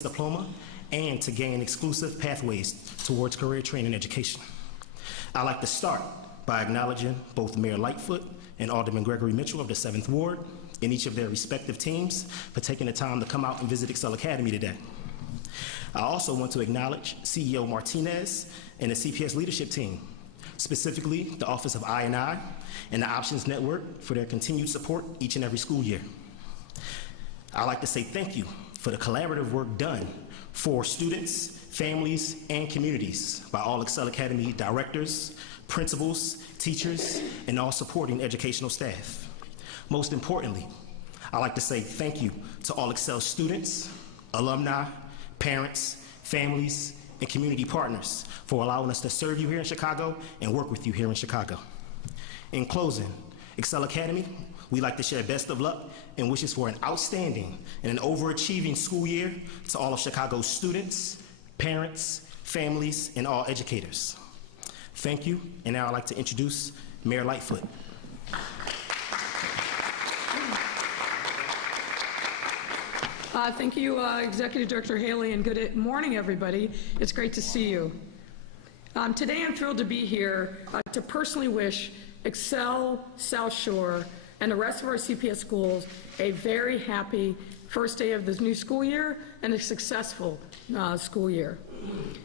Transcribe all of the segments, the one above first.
diploma and to gain exclusive pathways towards career training education. I'd like to start by acknowledging both Mayor Lightfoot and Alderman Gregory Mitchell of the 7th Ward and each of their respective teams for taking the time to come out and visit Excel Academy today. I also want to acknowledge CEO Martinez and the CPS leadership team, specifically the Office of I&I and the Options Network for their continued support each and every school year. I'd like to say thank you for the collaborative work done for students, families, and communities by all Excel Academy directors, principals, teachers, and all supporting educational staff. Most importantly, I'd like to say thank you to all Excel students, alumni, parents, families, and community partners for allowing us to serve you here in Chicago and work with you here in Chicago. In closing, Excel Academy, we'd like to share best of luck and wishes for an outstanding and an overachieving school year to all of Chicago's students, parents, families, and all educators. Thank you, and now I'd like to introduce Mayor Lightfoot. Thank you, Executive Director Haley, and good morning, everybody. It's great to see you. Today I'm thrilled to be here to personally wish Excel, South Shore, and the rest of our CPS schools a very happy first day of this new school year and a successful school year.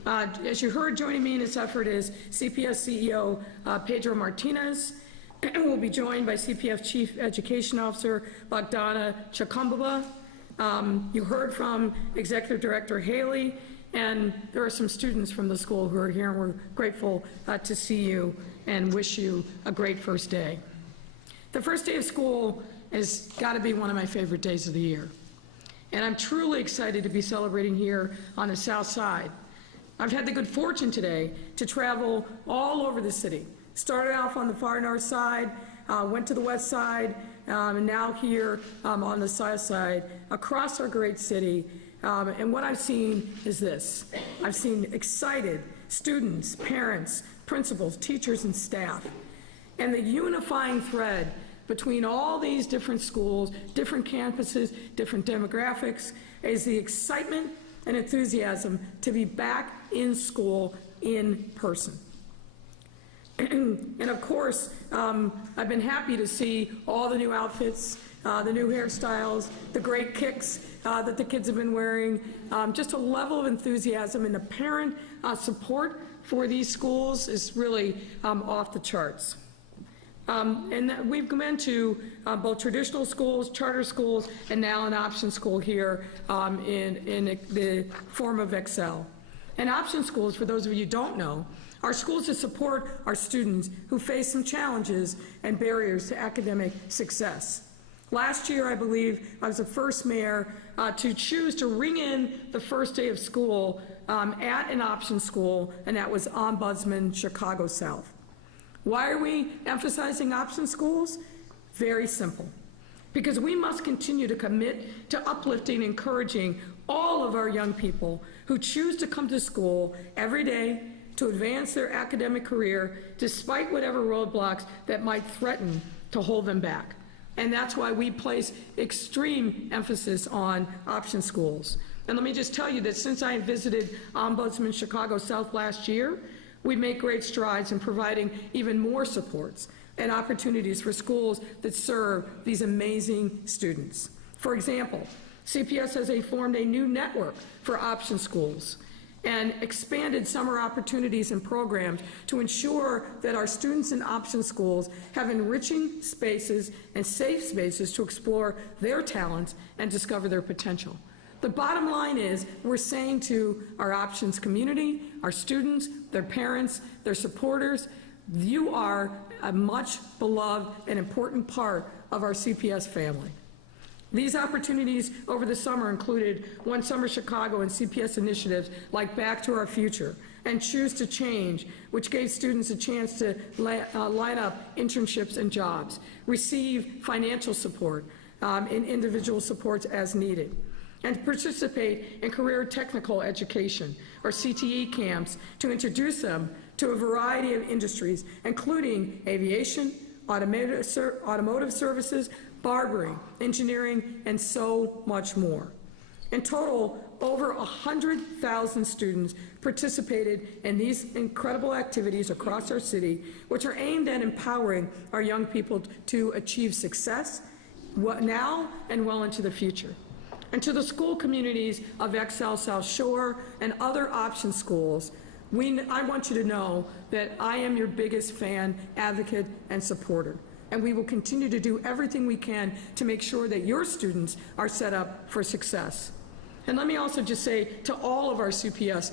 As you heard, joining me in this effort is CPS CEO Pedro Martinez. We'll be joined by CPS Chief Education Officer Bogdana Chakumbaba. You heard from Executive Director Haley, and there are some students from the school who are here, and we're grateful to see you and wish you a great first day. The first day of school has got to be one of my favorite days of the year, and I'm truly excited to be celebrating here on the South Side. I've had the good fortune today to travel all over the city. Started off on the far north side, went to the west side, and now here on the south side, across our great city. And what I've seen is this. I've seen excited students, parents, principals, teachers, and staff. And the unifying thread between all these different schools, different campuses, different demographics, is the excitement and enthusiasm to be back in school in person. And of course, I've been happy to see all the new outfits, the new hairstyles, the great kicks that the kids have been wearing, just a level of enthusiasm, and the parent support for these schools is really off the charts. And we've been to both traditional schools, charter schools, and now an option school here in the form of Excel. And option schools, for those of you who don't know, are schools that support our students who face some challenges and barriers to academic success. Last year, I believe, I was the first mayor to choose to ring in the first day of school at an option school, and that was Ombudsman Chicago South. Why are we emphasizing option schools? Very simple. Because we must continue to commit to uplifting and encouraging all of our young people who choose to come to school every day to advance their academic career despite whatever roadblocks that might threaten to hold them back. And that's why we place extreme emphasis on option schools. And let me just tell you that since I visited Ombudsman Chicago South last year, we made great strides in providing even more supports and opportunities for schools that serve these amazing students. For example, CPS has formed a new network for option schools and expanded summer opportunities and programs to ensure that our students in option schools have enriching spaces and safe spaces to explore their talents and discover their potential. The bottom line is we're saying to our options community, our students, their parents, their supporters, you are a much beloved and important part of our CPS family. These opportunities over the summer included One Summer Chicago and CPS initiatives like Back to Our Future and Choose to Change, which gave students a chance to line up internships and jobs, receive financial support and individual supports as needed, and participate in career technical education, or CTE camps, to introduce them to a variety of industries, including aviation, automotive services, barbering, engineering, and so much more. In total, over 100,000 students participated in these incredible activities across our city, which are aimed at empowering our young people to achieve success now and well into the future. And to the school communities of Excel South Shore and other option schools, I want you to know that I am your biggest fan, advocate, and supporter. And we will continue to do everything we can to make sure that your students are set up for success. And let me also just say to all of our CPS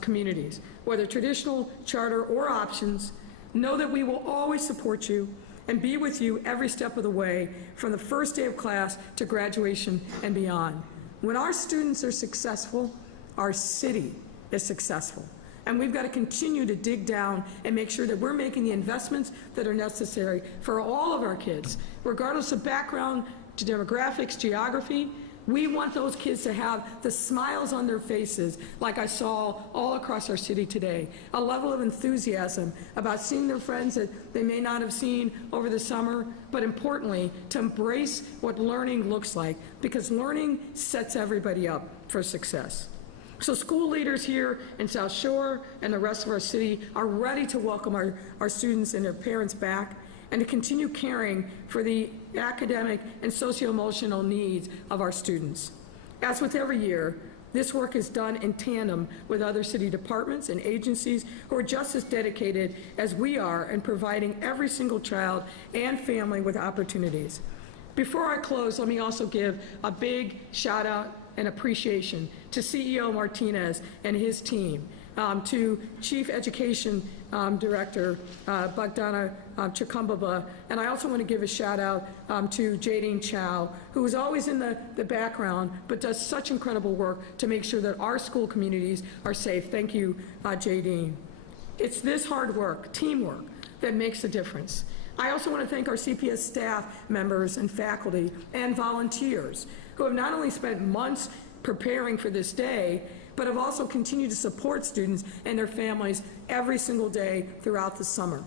communities, whether traditional, charter, or options, know that we will always support you and be with you every step of the way, from the first day of class to graduation and beyond. When our students are successful, our city is successful. And we've got to continue to dig down and make sure that we're making the investments that are necessary for all of our kids, regardless of background, demographics, geography. We want those kids to have the smiles on their faces like I saw all across our city today, a level of enthusiasm about seeing their friends that they may not have seen over the summer, but importantly, to embrace what learning looks like, because learning sets everybody up for success. So school leaders here in South Shore and the rest of our city are ready to welcome our students and their parents back, and to continue caring for the academic and socio-emotional needs of our students. As with every year, this work is done in tandem with other city departments and agencies who are just as dedicated as we are in providing every single child and family with opportunities. Before I close, let me also give a big shout out and appreciation to CEO Martinez and his team, to Chief Education Director Bogdana Chakumbaba, and I also want to give a shout out to Jadine Chow, who is always in the background but does such incredible work to make sure that our school communities are safe. Thank you, Jadine. It's this hard work, teamwork, that makes a difference. I also want to thank our CPS staff members and faculty and volunteers who have not only spent months preparing for this day, but have also continued to support students and their families every single day throughout the summer.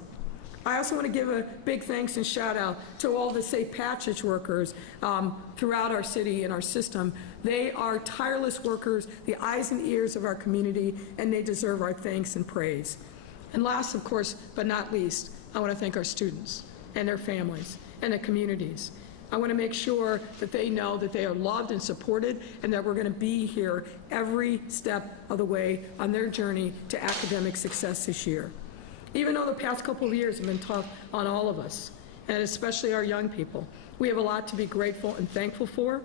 I also want to give a big thanks and shout out to all the safe passage workers throughout our city and our system. They are tireless workers, the eyes and ears of our community, and they deserve our thanks and praise. And last, of course, but not least, I want to thank our students and their families and the communities. I want to make sure that they know that they are loved and supported, and that we're going to be here every step of the way on their journey to academic success this year. Even though the past couple of years have been tough on all of us, and especially our young people, we have a lot to be grateful and thankful for.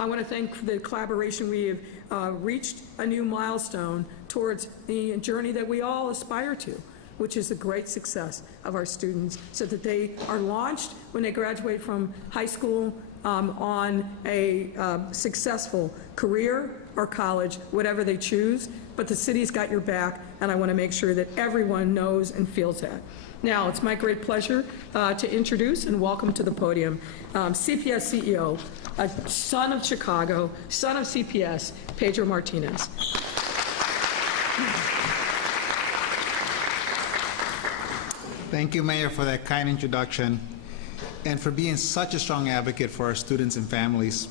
I want to thank for the collaboration. We have reached a new milestone towards the journey that we all aspire to, which is the great success of our students, so that they are launched when they graduate from high school on a successful career or college, whatever they choose. But the city's got your back, and I want to make sure that everyone knows and feels that. Now, it's my great pleasure to introduce and welcome to the podium CPS CEO, a son of Chicago, son of CPS, Pedro Martinez. Thank you, Mayor, for that kind introduction and for being such a strong advocate for our students and families.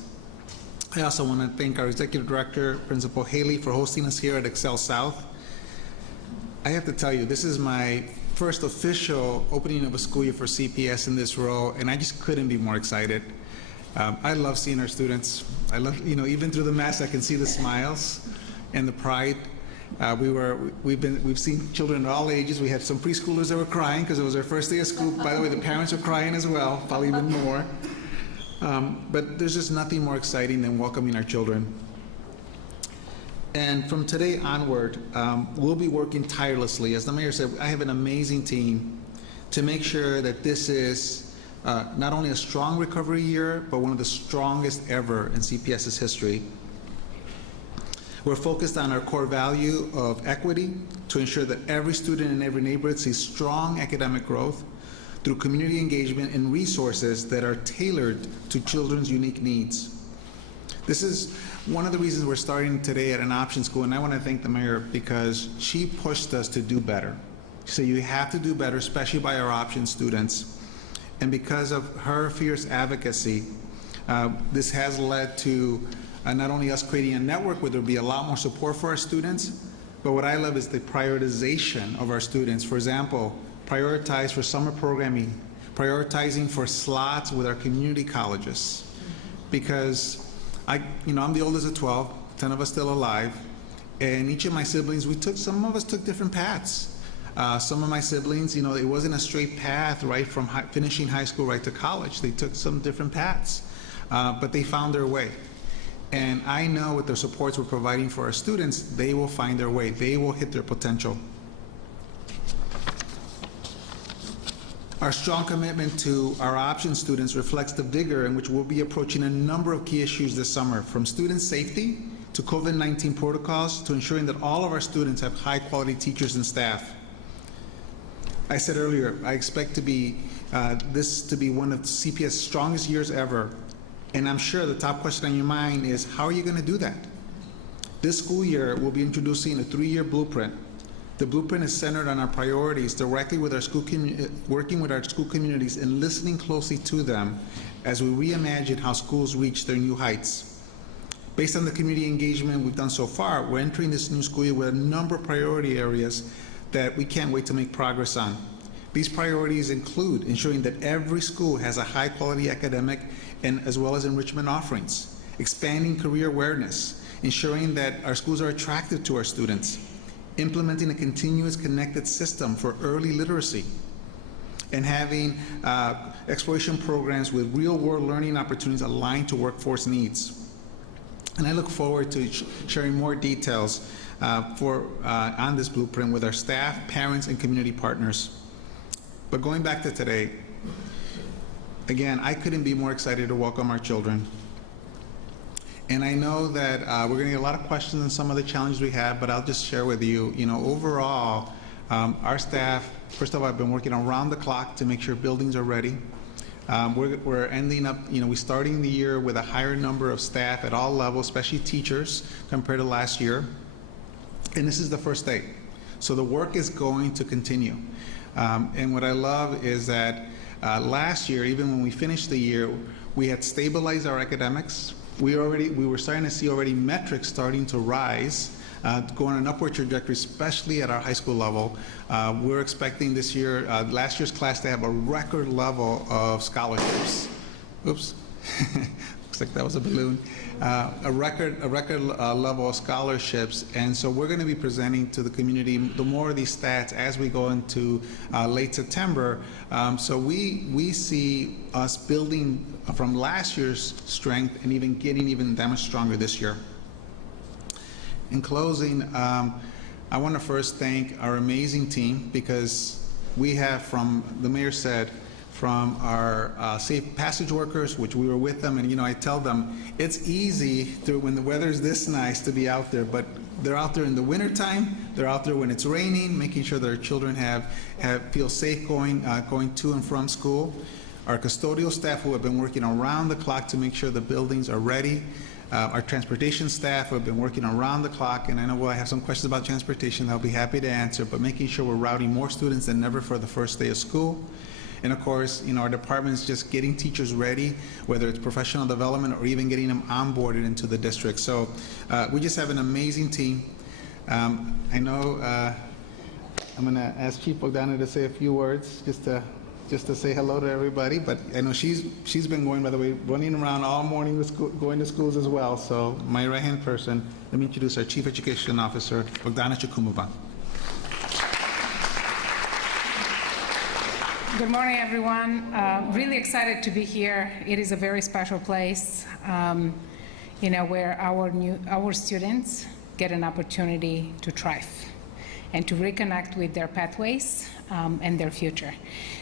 I also want to thank our Executive Director, Principal Haley, for hosting us here at Excel South. I have to tell you, this is my first official opening of a school year for CPS in this role, and I just couldn't be more excited. I love seeing our students. I love, even through the mask, I can see the smiles and the pride. We've seen children at all ages. We had some preschoolers that were crying because it was their first day of school. By the way, the parents were crying as well, probably even more. But there's just nothing more exciting than welcoming our children. And from today onward, we'll be working tirelessly. As the mayor said, I have an amazing team to make sure that this is not only a strong recovery year, but one of the strongest ever in CPS's history. We're focused on our core value of equity to ensure that every student in every neighborhood sees strong academic growth through community engagement and resources that are tailored to children's unique needs. This is one of the reasons we're starting today at an option school, and I want to thank the mayor because she pushed us to do better. She said, you have to do better, especially by our option students. And because of her fierce advocacy, this has led to not only us creating a network where there'll be a lot more support for our students, but what I love is the prioritization of our students. For example, prioritize for summer programming, prioritizing for slots with our community colleges. Because I'm the oldest of 12, 10 of us still alive, and each of my siblings, some of us took different paths. Some of my siblings, it wasn't a straight path right from finishing high school right to college. They took some different paths, but they found their way. And I know with the supports we're providing for our students, they will find their way. They will hit their potential. Our strong commitment to our option students reflects the vigor in which we'll be approaching a number of key issues this summer, from student safety to COVID-19 protocols to ensuring that all of our students have high-quality teachers and staff. I said earlier, I expect this to be one of CPS' strongest years ever, and I'm sure the top question on your mind is, how are you going to do that? This school year, we'll be introducing a 3-year blueprint. The blueprint is centered on our priorities, directly with our working with our school communities and listening closely to them as we reimagine how schools reach their new heights. Based on the community engagement we've done so far, we're entering this new school year with a number of priority areas that we can't wait to make progress on. These priorities include ensuring that every school has a high-quality academic and as well as enrichment offerings, expanding career awareness, ensuring that our schools are attractive to our students, implementing a continuous connected system for early literacy, and having exploration programs with real-world learning opportunities aligned to workforce needs. And I look forward to sharing more details on this blueprint with our staff, parents, and community partners. But going back to today, again, I couldn't be more excited to welcome our children. And I know that we're going to get a lot of questions on some of the challenges we have, but I'll just share with you, overall, our staff, first of all, I've been working around the clock to make sure buildings are ready. We're ending up, we're starting the year with a higher number of staff at all levels, especially teachers, compared to last year. And this is the first day. So the work is going to continue. And what I love is that last year, even when we finished the year, we had stabilized our academics. We were starting to see already metrics starting to rise, going on an upward trajectory, especially at our high school level. We're expecting this year, last year's class, to have a record level of scholarships. Oops, looks like that was a balloon. A record level of scholarships, and so we're going to be presenting to the community the more of these stats as we go into late September. So we see us building from last year's strength and even getting even that much stronger this year. In closing, I want to first thank our amazing team, because we have, from the mayor said, from our safe passage workers, which we were with them, and I tell them it's easy when the weather's this nice to be out there, but they're out there in the wintertime, they're out there when it's raining, making sure that our children feel safe going to and from school. Our custodial staff, who have been working around the clock to make sure the buildings are ready. Our transportation staff, who have been working around the clock, and I know I have some questions about transportation I'll be happy to answer, but making sure we're routing more students than ever for the first day of school. And of course, our department's just getting teachers ready, whether it's professional development or even getting them onboarded into the district. So we just have an amazing team. I know I'm going to ask Chief Bogdana to say a few words just to say hello to everybody, but I know she's been going, by the way, running around all morning going to schools as well. So my right-hand person, let me introduce our Chief Education Officer, Bogdana Chikumuban. Good morning, everyone. Really excited to be here. It is a very special place, where our students get an opportunity to thrive and to reconnect with their pathways and their future.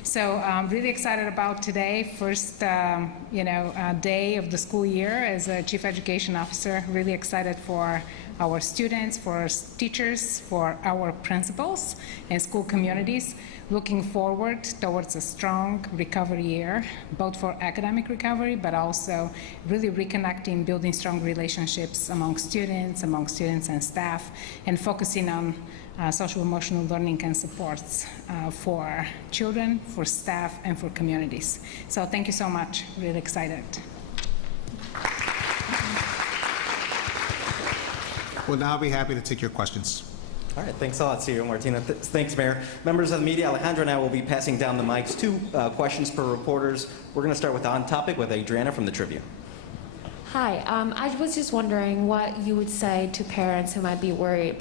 So I'm really excited about today, first day of the school year as a Chief Education Officer. Really excited for our students, for our teachers, for our principals and school communities. Looking forward towards a strong recovery year, both for academic recovery, but also really reconnecting, building strong relationships among students and staff, and focusing on social emotional learning and supports for children, for staff, and for communities. So thank you so much. Really excited. We'll now be happy to take your questions. All right, thanks a lot, CEO Martinez. Thanks, Mayor. Members of the media, Alejandro and I will be passing down the mics. 2 questions per reporters. We're going to start with On Topic with Adriana from the Tribune. Hi, I was just wondering what you would say to parents who might be worried,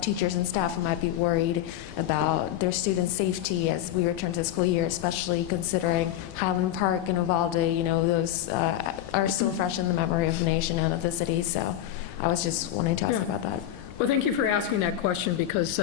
teachers and staff who might be worried about their students' safety as we return to the school year, especially considering Highland Park and Uvalde, you know, those are still fresh in the memory of the nation and of the city. So I was just wanting to ask about that. Well, thank you for asking that question because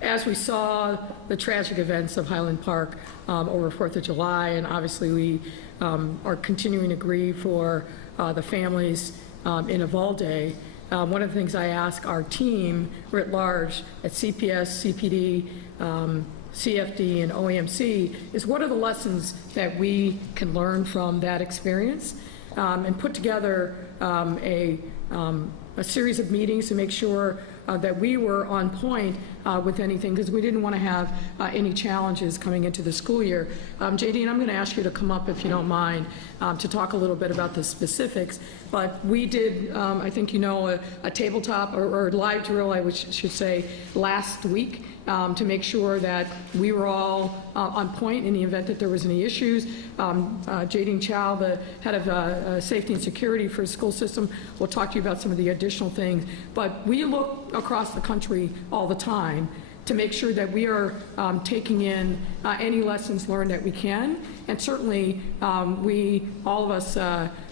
as we saw the tragic events of Highland Park over 4th of July, and obviously we are continuing to grieve for the families in Uvalde, one of the things I ask our team writ large at CPS, CPD, CFD, and OAMC is what are the lessons that we can learn from that experience, and put together a series of meetings to make sure that we were on point with anything, because we didn't want to have any challenges coming into the school year. JD, I'm going to ask you to come up, if you don't mind, to talk a little bit about the specifics. But we did, I think you know, a tabletop or live drill, I should say, last week to make sure that we were all on point in the event that there was any issues. Jadine Chow, the head of safety and security for the school system, will talk to you about some of the additional things. But we look across the country all the time to make sure that we are taking in any lessons learned that we can. And certainly, all of us,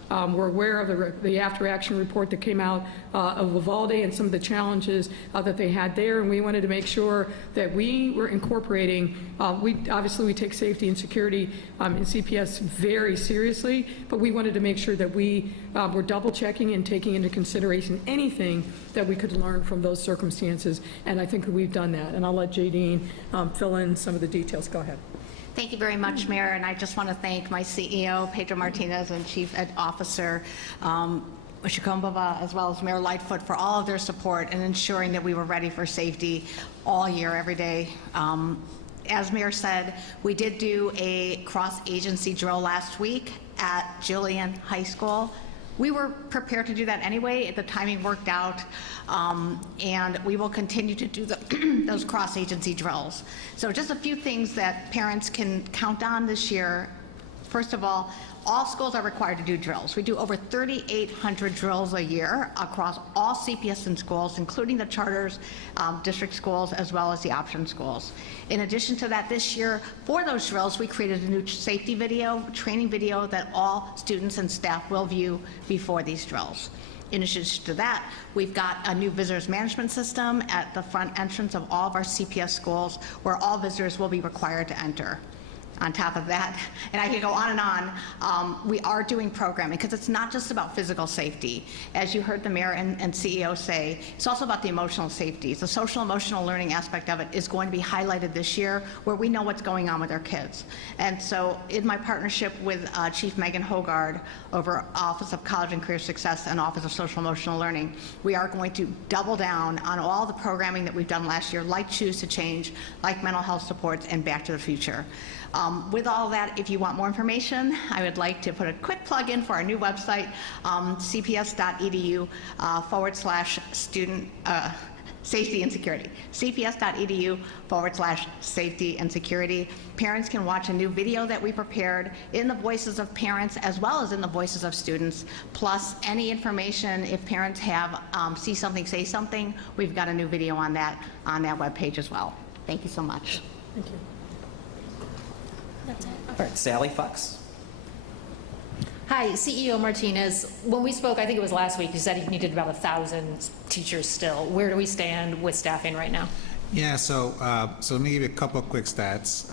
were aware of the after-action report that came out of Uvalde and some of the challenges that they had there, and we wanted to make sure that we were incorporating, we take safety and security in CPS very seriously, but we wanted to make sure that we were double-checking and taking into consideration anything that we could learn from those circumstances, and I think that we've done that. And I'll let Jadine fill in some of the details. Go ahead. Thank you very much, Mayor, and I just want to thank my CEO, Pedro Martinez, and Chief Ed Officer Shikombava, as well as Mayor Lightfoot, for all of their support in ensuring that we were ready for safety all year, every day. As Mayor said, we did do a cross-agency drill last week at Julian High School. We were prepared to do that anyway. The timing worked out, and we will continue to do those cross-agency drills. So just a few things that parents can count on this year. First of all schools are required to do drills. We do over 3,800 drills a year across all CPS and schools, including the charters, district schools, as well as the option schools. In addition to that, this year, for those drills, we created a new safety video, training video that all students and staff will view before these drills. In addition to that, we've got a new visitors management system at the front entrance of all of our CPS schools where all visitors will be required to enter. On top of that, and I could go on and on, we are doing programming because it's not just about physical safety. As you heard the mayor and CEO say, it's also about the emotional safety. The social emotional learning aspect of it is going to be highlighted this year where we know what's going on with our kids. And so in my partnership with Chief Megan Hogard over Office of College and Career Success and Office of Social Emotional Learning, we are going to double down on all the programming that we've done last year, like Choose to Change, like mental health supports, and Back to the Future. With all that, if you want more information, I would like to put a quick plug in for our new website, cps.edu /student safety and security. cps.edu /safety and security. Parents can watch a new video that we prepared in the voices of parents as well as in the voices of students, plus any information if parents have see something, say something. We've got a new video on that webpage as well. Thank you so much. Thank you. All right, Sally Fox. Hi, CEO Martinez. When we spoke, I think it was last week, you said you needed about 1,000 teachers still. Where do we stand with staffing right now? Yeah, so let me give you a couple of quick stats.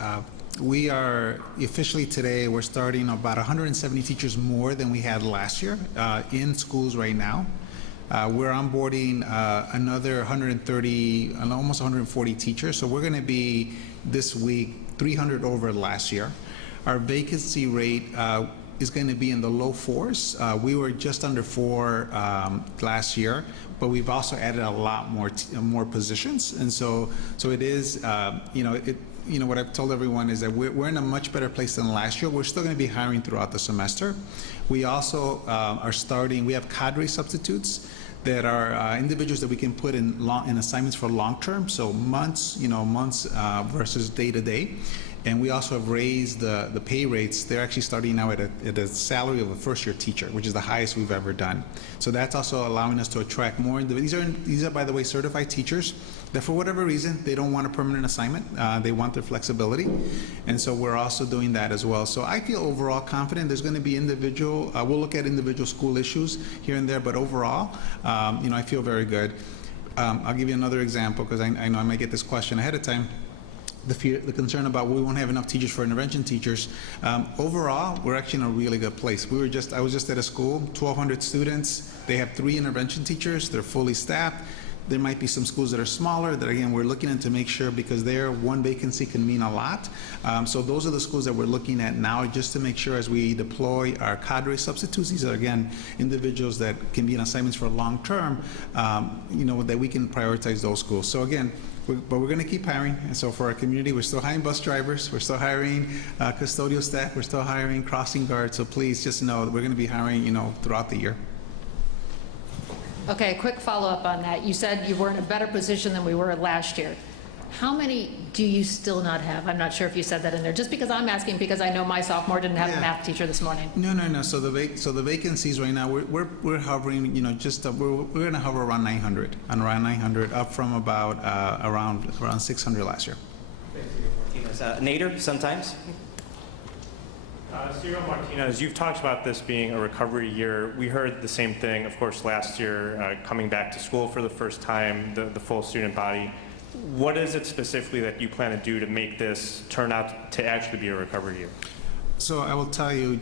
We are officially today, we're starting about 170 teachers more than we had last year in schools right now. We're onboarding another 130, almost 140 teachers. So we're going to be this week 300 over last year. Our vacancy rate is going to be in the low 4s. We were just under 4 last year, but we've also added a lot more positions, and so it is what I've told everyone is that we're in a much better place than last year. We're still going to be hiring throughout the semester. We also are starting. We have cadre substitutes that are individuals that we can put in assignments for long term, so months versus day to day. And we also have raised the pay rates. They're actually starting now at a salary of a first-year teacher, which is the highest we've ever done. So that's also allowing us to attract more individuals. These are, by the way, certified teachers that for whatever reason, they don't want a permanent assignment. They want their flexibility. And so we're also doing that as well. So I feel overall confident. There's going to be individual, we'll look at individual school issues here and there, but overall, I feel very good. I'll give you another example because I know I might get this question ahead of time. The concern about we won't have enough teachers for intervention teachers. Overall, we're actually in a really good place. I was just at a school, 1,200 students. They have 3 intervention teachers. They're fully staffed. There might be some schools that are smaller that, again, we're looking at to make sure because there, one vacancy can mean a lot. So those are the schools that we're looking at now just to make sure as we deploy our cadre substitutes, these are, again, individuals that can be in assignments for long term, that we can prioritize those schools. So again, but we're going to keep hiring. And so for our community, we're still hiring bus drivers. We're still hiring custodial staff. We're still hiring crossing guards. So please just know that we're going to be hiring, throughout the year. Okay, quick follow-up on that. You said you were in a better position than we were last year. How many do you still not have? I'm not sure if you said that in there. Just because I'm asking, because I know my sophomore didn't have a math teacher this morning. No. So the vacancies right now, we're hovering, we're going to hover around 900, up from about around 600 last year. Nader, sometimes. CEO Martinez, you've talked about this being a recovery year. We heard the same thing, of course, last year, coming back to school for the first time, the full student body. What is it specifically that you plan to do to make this turn out to actually be a recovery year? So I will tell you,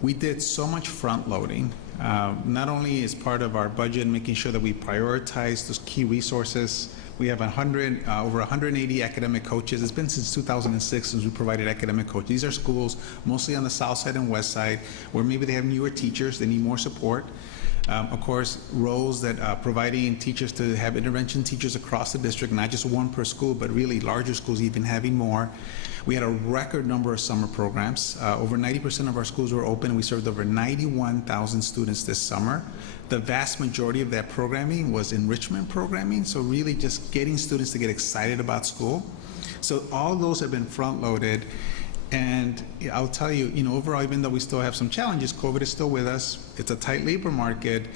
we did so much front loading, not only as part of our budget, making sure that we prioritize those key resources. We have over 180 academic coaches. It's been since 2006 since we provided academic coaches. These are schools mostly on the south side and west side where maybe they have newer teachers, they need more support. Of course, roles that providing teachers to have intervention teachers across the district, not just one per school, but really larger schools even having more. We had a record number of summer programs. Over 90% of our schools were open, and we served over 91,000 students this summer. The vast majority of that programming was enrichment programming, so really just getting students to get excited about school. So all those have been front-loaded. And I'll tell you, overall, even though we still have some challenges, COVID is still with us. It's a tight labor market.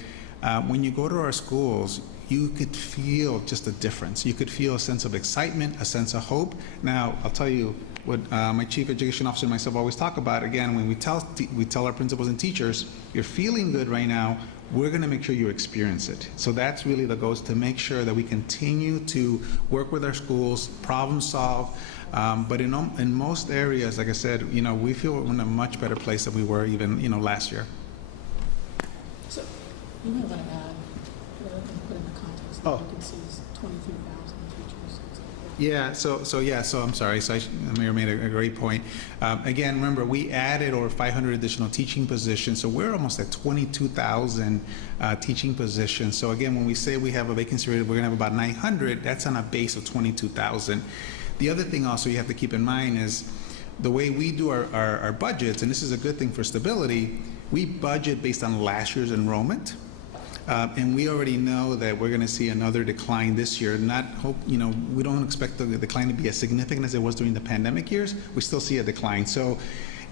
When you go to our schools, you could feel just a difference. You could feel a sense of excitement, a sense of hope. Now, I'll tell you what my chief education officer and myself always talk about. Again, when we tell our principals and teachers, you're feeling good right now, we're going to make sure you experience it. So that's really the goal, is to make sure that we continue to work with our schools, problem solve. But in most areas, like I said, we feel we're in a much better place than we were even, last year. So, you might want to add, rather than put in the context of vacancies, 23,000 teachers. Yeah, so I'm sorry. So Mayor made a great point. Again, remember, we added over 500 additional teaching positions, so we're almost at 22,000 teaching positions. So again, when we say we have a vacancy rate, we're going to have about 900, that's on a base of 22,000. The other thing also you have to keep in mind is the way we do our budgets, and this is a good thing for stability, we budget based on last year's enrollment. And we already know that we're going to see another decline this year. We don't expect the decline to be as significant as it was during the pandemic years. We still see a decline. So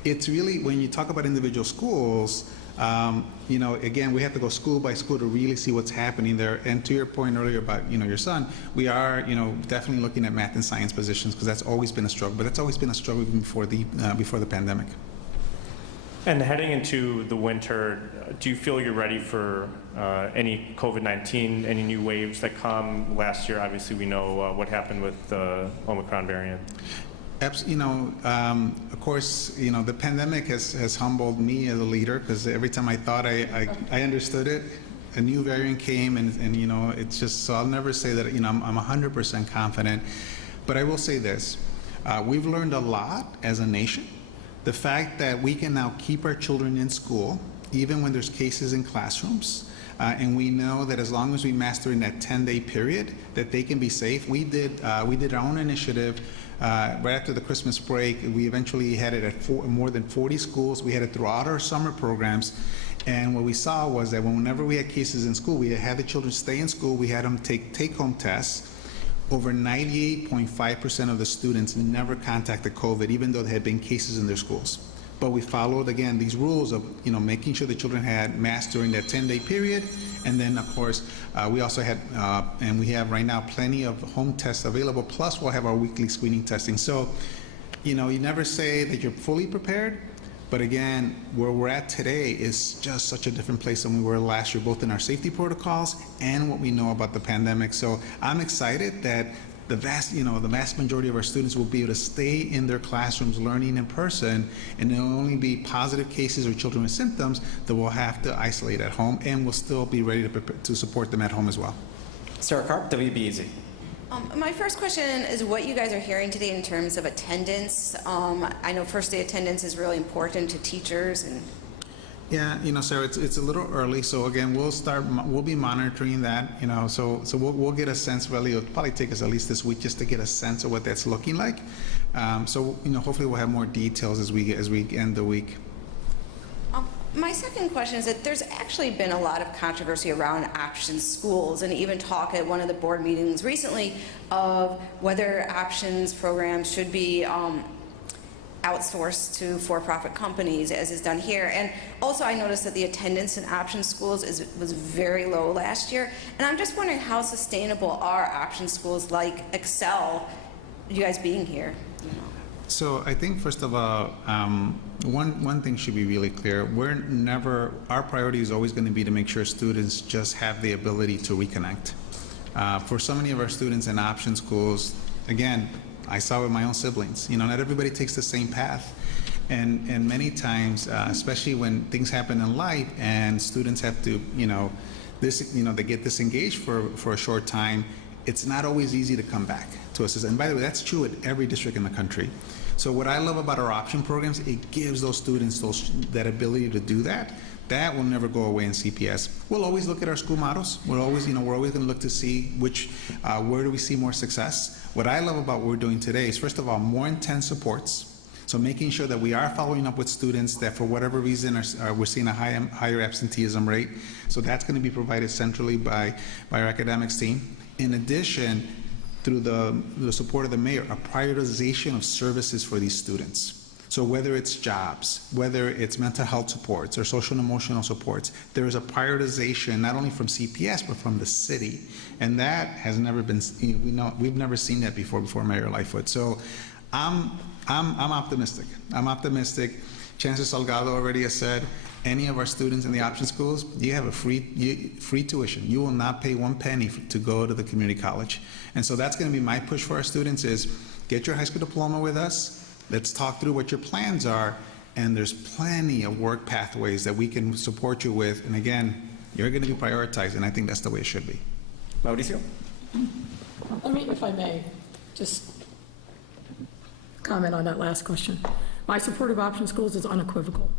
it's really, when you talk about individual schools, again, we have to go school by school to really see what's happening there. And to your point earlier about, your son, we are, definitely looking at math and science positions because that's always been a struggle. But that's always been a struggle even before the pandemic. And heading into the winter, do you feel you're ready for any COVID-19, any new waves that come? Last year, obviously, we know what happened with the Omicron variant. Of course, the pandemic has humbled me as a leader because every time I thought I understood it, a new variant came, and it's just, so I'll never say that, I'm 100% confident. But I will say this, we've learned a lot as a nation. The fact that we can now keep our children in school, even when there's cases in classrooms, And we know that as long as we master in that 10-day period, that they can be safe. We did our own initiative right after the Christmas break. We eventually had it at more than 40 schools. We had it throughout our summer programs. And what we saw was that whenever we had cases in school, we had the children stay in school. We had them take take-home tests. Over 98.5% of the students never contacted COVID, even though there had been cases in their schools. But we followed, again, these rules of, making sure the children had masks during that 10-day period. And then, of course, we also had, and we have right now, plenty of home tests available, plus we'll have our weekly screening testing. So, you never say that you're fully prepared, but again, where we're at today is just such a different place than we were last year, both in our safety protocols and what we know about the pandemic. So I'm excited that the vast majority of our students will be able to stay in their classrooms learning in person, and there'll only be positive cases or children with symptoms that we'll have to isolate at home, and we'll still be ready to support them at home as well. Sarah Karp, WBEZ. My first question is what you guys are hearing today in terms of attendance. I know first day attendance is really important to teachers and Yeah, Sarah, it's a little early, so again, we'll be monitoring that, so we'll get a sense. Really, it'll probably take us at least this week just to get a sense of what that's looking like. So hopefully we'll have more details as we end the week. my second question is that there's actually been a lot of controversy around option schools, and even talk at one of the board meetings recently of whether options programs should be outsourced to for-profit companies, as is done here. And also I noticed that the attendance in option schools was very low last year, and I'm just wondering how sustainable are option schools like Excel, you guys being here? So I think, first of all, one thing should be really clear. Our priority is always going to be to make sure students just have the ability to reconnect. For so many of our students in option schools, again, I saw with my own siblings, not everybody takes the same path. And many times, especially when things happen in life and students have to, they get disengaged for a short time, it's not always easy to come back to us. And by the way, that's true at every district in the country. So what I love about our option programs, it gives those students that ability to do that. That will never go away in CPS. We'll always look at our school models. We're always going to look to see where do we see more success. What I love about what we're doing today is, first of all, more intense supports. So making sure that we are following up with students that for whatever reason we're seeing a higher absenteeism rate. So that's going to be provided centrally by our academics team. In addition, through the support of the mayor, a prioritization of services for these students. So whether it's jobs, whether it's mental health supports or social and emotional supports, there is a prioritization not only from CPS but from the city, and that has never been. We've never seen that before Mayor Lightfoot. So I'm optimistic. I'm optimistic. Chancellor Salgado already has said, any of our students in the option schools, you have a free tuition. You will not pay one penny to go to the community college. And so that's going to be my push for our students is get your high school diploma with us. Let's talk through what your plans are. And there's plenty of work pathways that we can support you with. And again, you're going to be prioritized, and I think that's the way it should be. Mauricio? Let me, if I may, just comment on that last question. My support of option schools is unequivocal.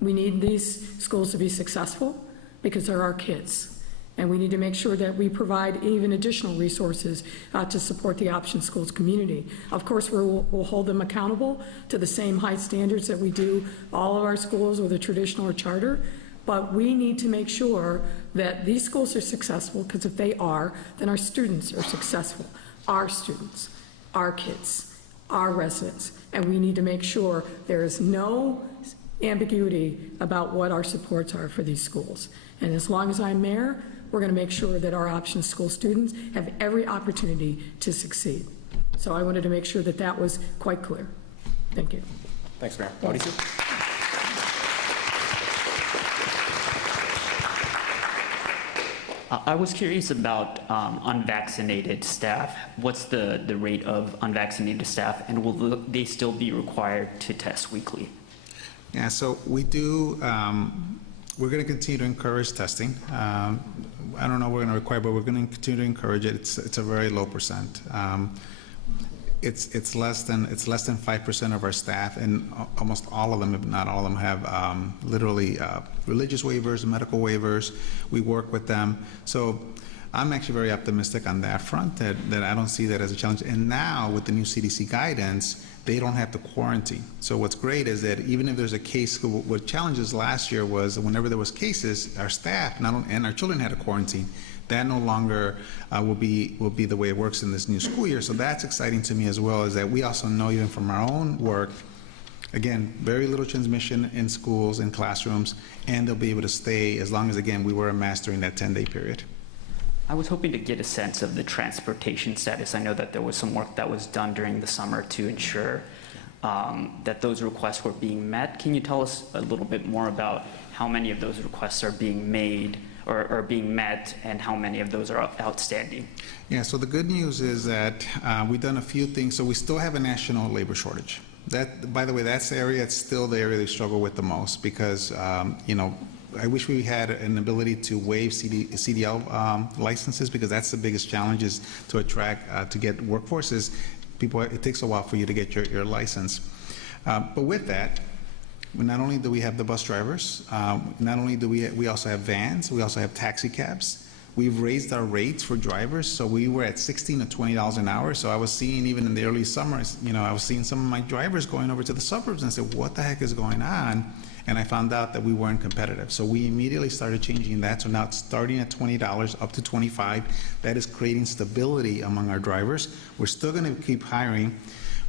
We need these schools to be successful because they're our kids. And we need to make sure that we provide even additional resources to support the option schools community. Of course, we'll hold them accountable to the same high standards that we do all of our schools, whether traditional or charter. But we need to make sure that these schools are successful, because if they are, then our students are successful. Our students, our kids, our residents. And we need to make sure there is no ambiguity about what our supports are for these schools. And as long as I'm mayor, we're going to make sure that our option school students have every opportunity to succeed. So I wanted to make sure that that was quite clear. Thank you. Thanks, Mayor. Mauricio? I was curious about unvaccinated staff. What's the rate of unvaccinated staff, and will they still be required to test weekly? Yeah, so we do, we're going to continue to encourage testing. I don't know what we're going to require, but we're going to continue to encourage it. It's a very low percent. it's less than 5% of our staff, and almost all of them, if not all of them, have literally religious waivers, medical waivers. We work with them. So I'm actually very optimistic on that front, that I don't see that as a challenge. And now with the new CDC guidance, they don't have to quarantine. So what's great is that even if there's a case, what challenges last year was whenever there was cases, our staff and our children had to quarantine. That no longer will be the way it works in this new school year. So that's exciting to me as well, is that we also know even from our own work, again, very little transmission in schools and classrooms, and they'll be able to stay as long as, again, we wear a mask during that 10-day period. I was hoping to get a sense of the transportation status. I know that there was some work that was done during the summer to ensure that those requests were being met. Can you tell us a little bit more about how many of those requests are being made or being met, and how many of those are outstanding? Yeah, so the good news is that we've done a few things. So we still have a national labor shortage. That, by the way, that's the area, it's still the area they struggle with the most, because, you know, I wish we had an ability to waive CDL licenses, because that's the biggest challenge, is to attract, to get workforces. People, it takes a while for you to get your license. But with that, not only do we have the bus drivers, not only do we also have vans, we also have taxi cabs. We've raised our rates for drivers, so we were at $16 to $20 an hour. So I was seeing, even in the early summers, you know, I was seeing some of my drivers going over to the suburbs, and I said, what the heck is going on? And I found out that we weren't competitive. So we immediately started changing that. So now it's starting at $20 up to $25. That is creating stability among our drivers. We're still going to keep hiring.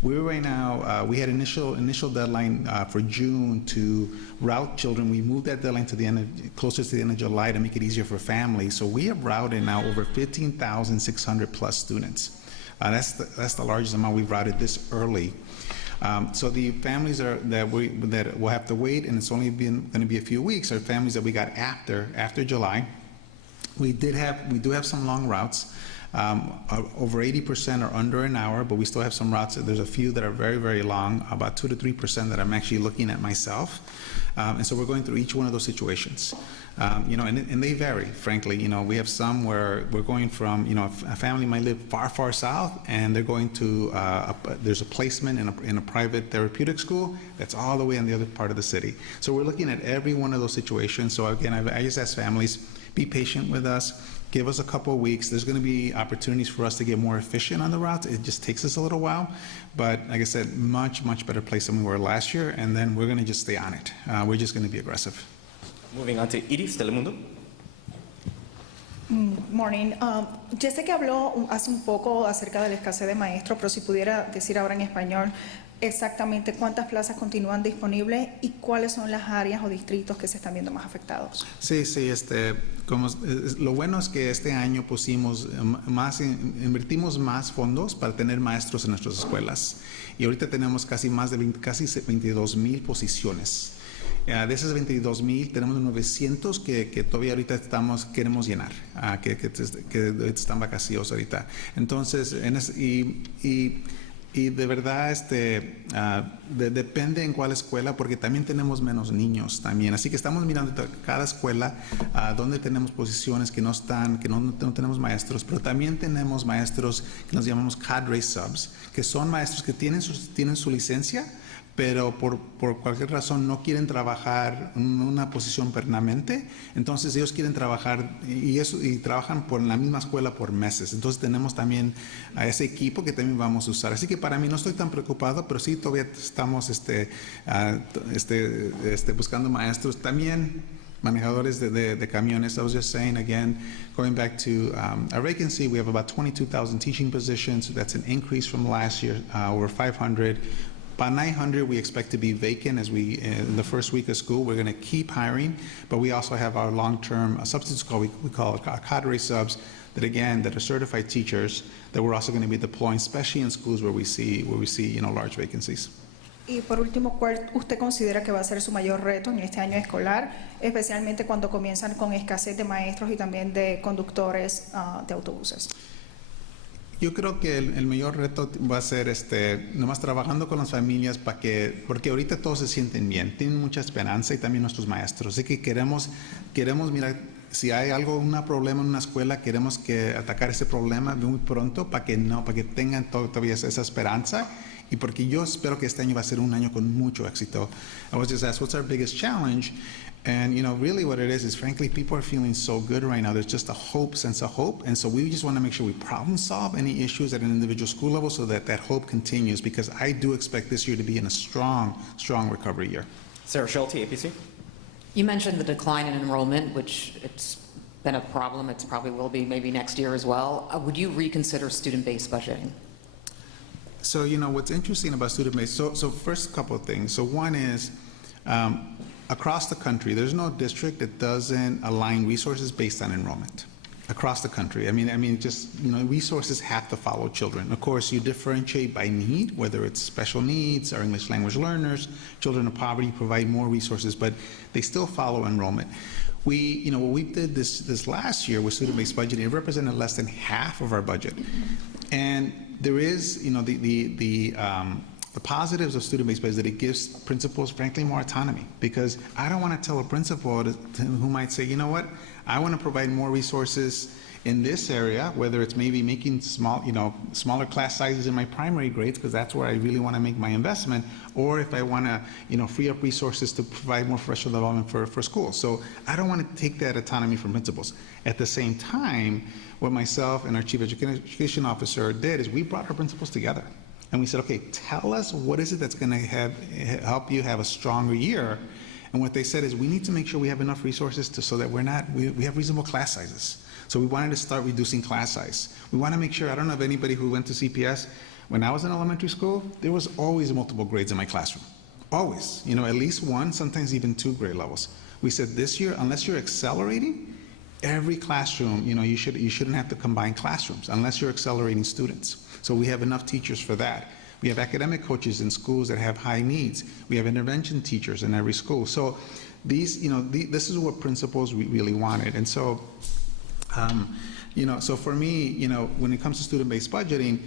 We're right now, we had initial deadline for June to route children. We moved that deadline to the end of, closer to the end of July, to make it easier for families. So we have routed now over 15,600 plus students. That's the largest amount we've routed this early. So the families that will have to wait, and it's only going to be a few weeks, are families that we got after July. We do have some long routes. Over 80% are under an hour, but we still have some routes. There's a few that are very, very long, about 2 to 3% that I'm actually looking at myself. And so we're going through each one of those situations. You know, and they vary, frankly. You know, we have some where we're going from, you know, a family might live far, far south, and they're going to, there's a placement in a private therapeutic school that's all the way on the other part of the city. So we're looking at every one of those situations. So again, I just ask families, be patient with us. Give us a couple of weeks. There's going to be opportunities for us to get more efficient on the routes. It just takes us a little while. But like I said, much, much better place than we were last year, and then we're going to just stay on it. We're just going to be aggressive. Moving on to Iris, Telemundo. Morning. Ya sé que habló hace un poco acerca de la escasez de maestros, pero si pudiera decir ahora en español exactamente cuántas plazas continúan disponibles y cuáles son las áreas o distritos que se están viendo más afectados. Sí, lo bueno es que este año invertimos más fondos para tener maestros en nuestras escuelas, y ahorita tenemos casi 22,000 posiciones. De esas 22,000 tenemos 900 que todavía ahorita queremos llenar, que están vacíos ahorita. Entonces, y de verdad, depende en cuál escuela, porque también tenemos menos niños también. Así que estamos mirando cada escuela donde tenemos posiciones que no tenemos maestros, pero también tenemos maestros que nos llamamos cadre subs, que son maestros que tienen su licencia, pero por cualquier razón no quieren trabajar en una posición permanente. Entonces ellos quieren trabajar y trabajan en la misma escuela por meses. Entonces tenemos también a ese equipo que también vamos a usar. Así que para mí no estoy tan preocupado, pero sí todavía estamos buscando maestros. También manejadores de camiones. I was just saying, again, going back to our vacancy, we have about 22,000 teaching positions. That's an increase from last year, over 500. By 900, we expect to be vacant in the first week of school. We're going to keep hiring, but we also have our long-term substitutes we call it our cadre subs, that are certified teachers that we're also going to be deploying, especially in schools where we see large vacancies. Y por último, ¿cuál usted considera que va a ser su mayor reto en este año escolar, especialmente cuando comienzan con escasez de maestros y también de conductores de autobuses? Yo creo que el mayor reto va a ser nomás trabajando con las familias porque ahorita todos se sienten bien, tienen mucha esperanza, y también nuestros maestros. Así que queremos mirar si hay un problema en una escuela, queremos que atacar ese problema muy pronto para que tengan todavía esa esperanza. Y porque yo espero que este año va a ser un año con mucho éxito. I was just asked, what's our biggest challenge? And, really what it is frankly, people are feeling so good right now. There's just a sense of hope. And so we just want to make sure we problem solve any issues at an individual school level so that hope continues, because I do expect this year to be in a strong, strong recovery year. Sarah Schulte, APC. You mentioned the decline in enrollment, which it's been a problem. It probably will be maybe next year as well. Would you reconsider student-based budgeting? So, what's interesting about student-based, so first couple of things. So one is, across the country, there's no district that doesn't align resources based on enrollment. Across the country. I mean, just, resources have to follow children. Of course, you differentiate by need, whether it's special needs or English language learners, children of poverty, provide more resources, but they still follow enrollment. What we did this last year with student-based budgeting, it represented less than half of our budget. And there is, the positives of student-based budget is that it gives principals, frankly, more autonomy. Because I don't want to tell a principal who might say, you know what, I want to provide more resources in this area, whether it's maybe making smaller class sizes in my primary grades, because that's where I really want to make my investment, or if I want to, free up resources to provide more professional development for schools. So I don't want to take that autonomy from principals. At the same time, what myself and our chief education officer did is we brought our principals together. And we said, okay, tell us what is it that's going to help you have a stronger year. And what they said is we need to make sure we have enough resources so that we have reasonable class sizes. So we wanted to start reducing class size. We want to make sure, I don't know if anybody who went to CPS, when I was in elementary school, there was always multiple grades in my classroom. Always, at least one, sometimes even 2 grade levels. We said this year, unless you're accelerating, every classroom, you shouldn't have to combine classrooms unless you're accelerating students. So we have enough teachers for that. We have academic coaches in schools that have high needs. We have intervention teachers in every school. So these, this is what principals really wanted. And so, so for me, when it comes to student-based budgeting,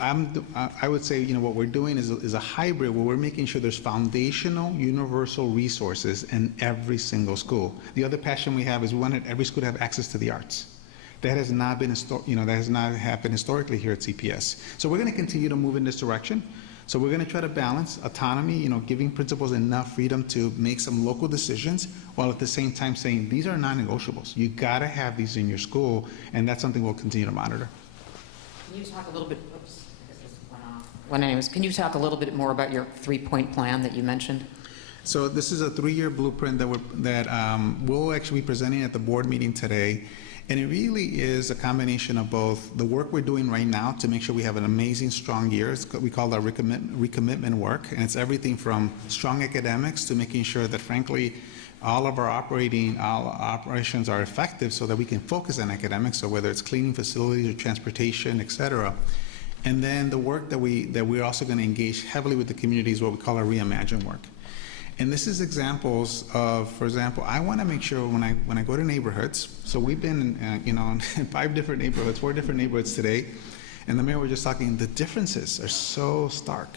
I would say, what we're doing is a hybrid where we're making sure there's foundational, universal resources in every single school. The other passion we have is we wanted every school to have access to the arts. That has not been, that has not happened historically here at CPS. So we're going to continue to move in this direction. So we're going to try to balance autonomy, giving principals enough freedom to make some local decisions, while at the same time saying these are non-negotiables. You got to have these in your school, and that's something we'll continue to monitor. Can you talk a little bit? Oops, I guess this went off. Can you talk a little bit more about your 3-point plan that you mentioned? So this is a 3-year blueprint that we'll actually be presenting at the board meeting today. And it really is a combination of both the work we're doing right now to make sure we have an amazing, strong year. We call that recommitment work. And it's everything from strong academics to making sure that, frankly, all of our operations are effective so that we can focus on academics, so whether it's cleaning facilities or transportation, et cetera. And then the work that we're also going to engage heavily with the community is what we call our reimagine work. And this is examples of, for example, I want to make sure when I go to neighborhoods, so we've been in 4 different neighborhoods today, and the mayor was just talking, the differences are so stark.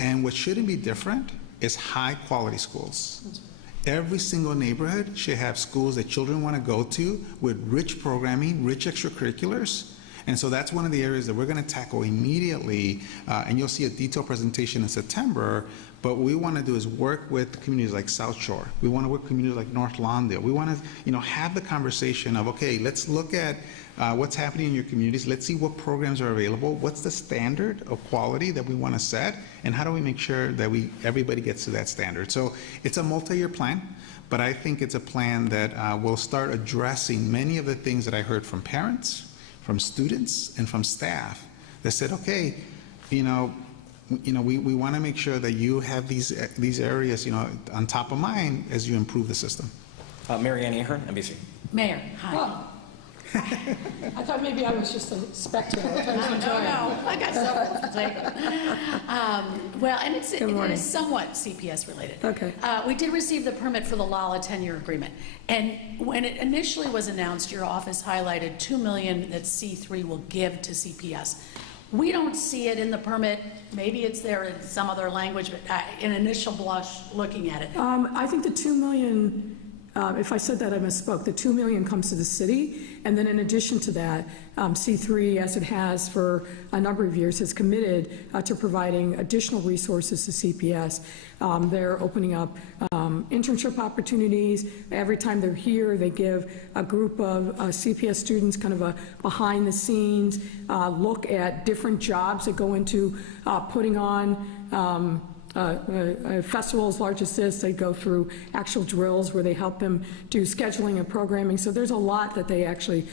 And what shouldn't be different is high quality schools. Every single neighborhood should have schools that children want to go to with rich programming, rich extracurriculars. And so that's one of the areas that we're going to tackle immediately, and you'll see a detailed presentation in September. But what we want to do is work with communities like South Shore. We want to work with communities like North Lawndale. We want to, have the conversation of, okay, let's look at what's happening in your communities. Let's see what programs are available. What's the standard of quality that we want to set, and how do we make sure that everybody gets to that standard? So it's a multi-year plan, but I think it's a plan that will start addressing many of the things that I heard from parents, from students, and from staff that said, okay, we want to make sure that you have these areas, on top of mind as you improve the system. Marianne Ahern, NBC. Mayor, hi. Oh. I thought maybe I was just a spectator. No, I got several to take. Well, and it is somewhat CPS related. Okay. We did receive the permit for the LALA 10-year agreement. And when it initially was announced, your office highlighted $2 million that C3 will give to CPS. We don't see it in the permit. Maybe it's there in some other language, but in initial blush looking at it. I think the $2 million if I said that, I misspoke. The $2 million comes to the city, and then in addition to that, C3, as it has for a number of years, has committed to providing additional resources to CPS. They're opening up internship opportunities. Every time they're here, they give a group of CPS students kind of a behind-the-scenes look at different jobs that go into putting on a festival as large as this. They go through actual drills where they help them do scheduling and programming. So there's a lot that they actually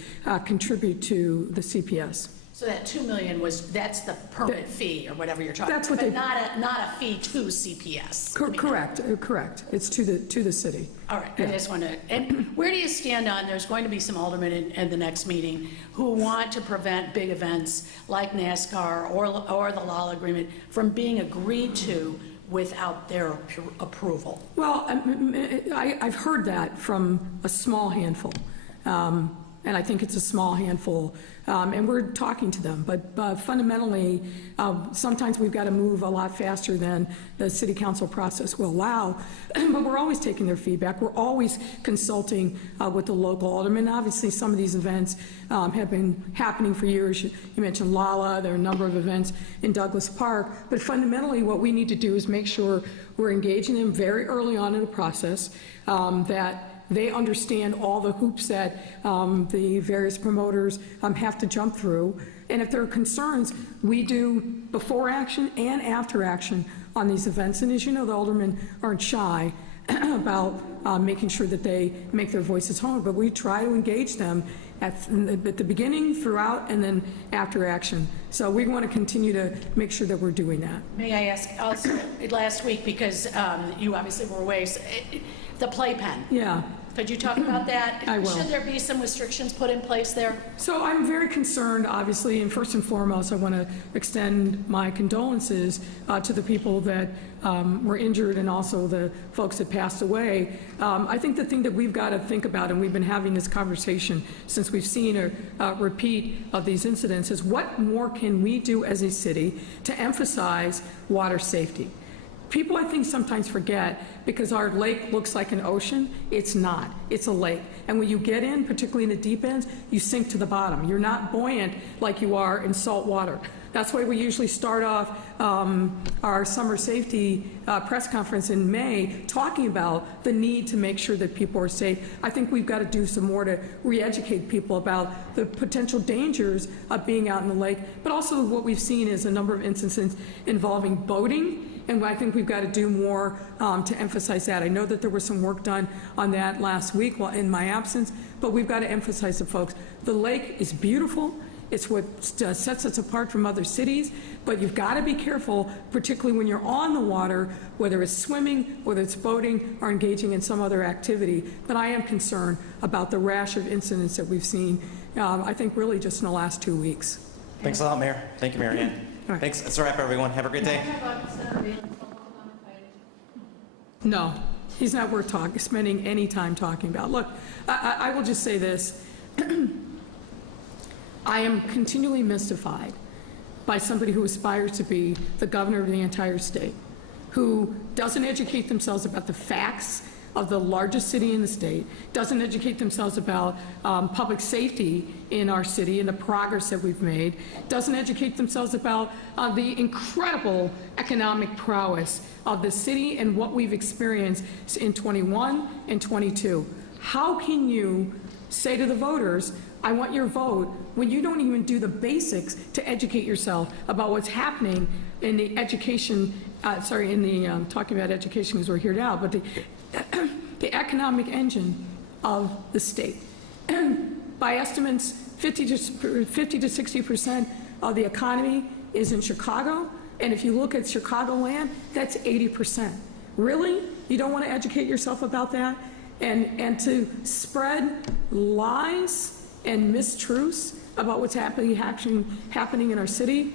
contribute to the CPS. So that $2 million that's the permit fee or whatever you're talking That's about, what but not a fee to CPS. Correct. It's to the city. All right, Yeah. I just want to, and where do you stand on, there's going to be some aldermen in the next meeting who want to prevent big events like NASCAR or the LALA agreement from being agreed to without their approval? Well, I've heard that from a small handful, and I think it's a small handful, and we're talking to them. But fundamentally, sometimes we've got to move a lot faster than the city council process will allow, but we're always taking their feedback. We're always consulting with the local aldermen. Obviously, some of these events have been happening for years. You mentioned LALA, there are a number of events in Douglas Park, but fundamentally what we need to do is make sure we're engaging them very early on in the process, that they understand all the hoops that the various promoters have to jump through. And if there are concerns, we do before action and after action on these events. And as you know, the aldermen aren't shy about making sure that they make their voices heard, but we try to engage them at the beginning, throughout, and then after action. So we want to continue to make sure that we're doing that. May I ask also, last week, because you obviously were away, the playpen. Yeah. Could you talk about that? I will. Should there be some restrictions put in place there? So I'm very concerned, obviously, and first and foremost, I want to extend my condolences to the people that were injured and also the folks that passed away. I think the thing that we've got to think about, and we've been having this conversation since we've seen a repeat of these incidents, is what more can we do as a city to emphasize water safety? People, I think, sometimes forget, because our lake looks like an ocean. It's not. It's a lake. And when you get in, particularly in the deep ends, you sink to the bottom. You're not buoyant like you are in salt water. That's why we usually start off our summer safety press conference in May talking about the need to make sure that people are safe. I think we've got to do some more to re-educate people about the potential dangers of being out in the lake, but also what we've seen is a number of instances involving boating. And I think we've got to do more to emphasize that. I know that there was some work done on that last week while in my absence, but we've got to emphasize to folks, the lake is beautiful. It's what sets us apart from other cities, but you've got to be careful, particularly when you're on the water, whether it's swimming, whether it's boating, or engaging in some other activity. But I am concerned about the rash of incidents that we've seen, I think really just in the last 2 weeks. Thanks a lot, Mayor. Thank you, Mary Ann. Right. Thanks. That's a wrap, everyone. Have a great day. No, he's not worth spending any time talking about. Look, I will just say this. I am continually mystified by somebody who aspires to be the governor of the entire state, who doesn't educate themselves about the facts of the largest city in the state, doesn't educate themselves about public safety in our city and the progress that we've made, doesn't educate themselves about the incredible economic prowess of the city and what we've experienced in 21 and 22. How can you say to the voters, I want your vote, when you don't even do the basics to educate yourself about what's happening in the education, talking about education because we're here now, but the economic engine of the state. By estimates, 50 to 60% of the economy is in Chicago, and if you look at Chicagoland, that's 80%. Really? You don't want to educate yourself about that? And to spread lies and mistruths about what's happening in our city,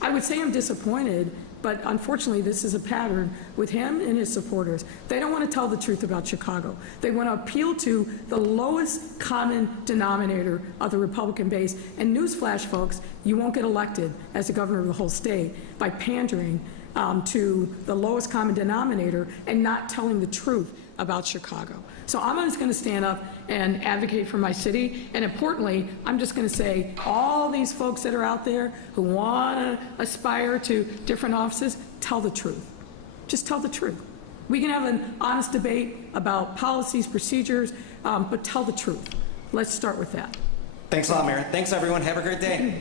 I would say I'm disappointed, but unfortunately this is a pattern with him and his supporters. They don't want to tell the truth about Chicago. They want to appeal to the lowest common denominator of the Republican base. And newsflash, folks, you won't get elected as the governor of the whole state by pandering to the lowest common denominator and not telling the truth. about Chicago. So I'm just going to stand up and advocate for my city, and importantly, I'm just going to say, all these folks that are out there who want to aspire to different offices, tell the truth. Just tell the truth. We can have an honest debate about policies, procedures, but tell the truth. Let's start with that. Thanks a lot, Mayor. Thanks, everyone. Have a great day.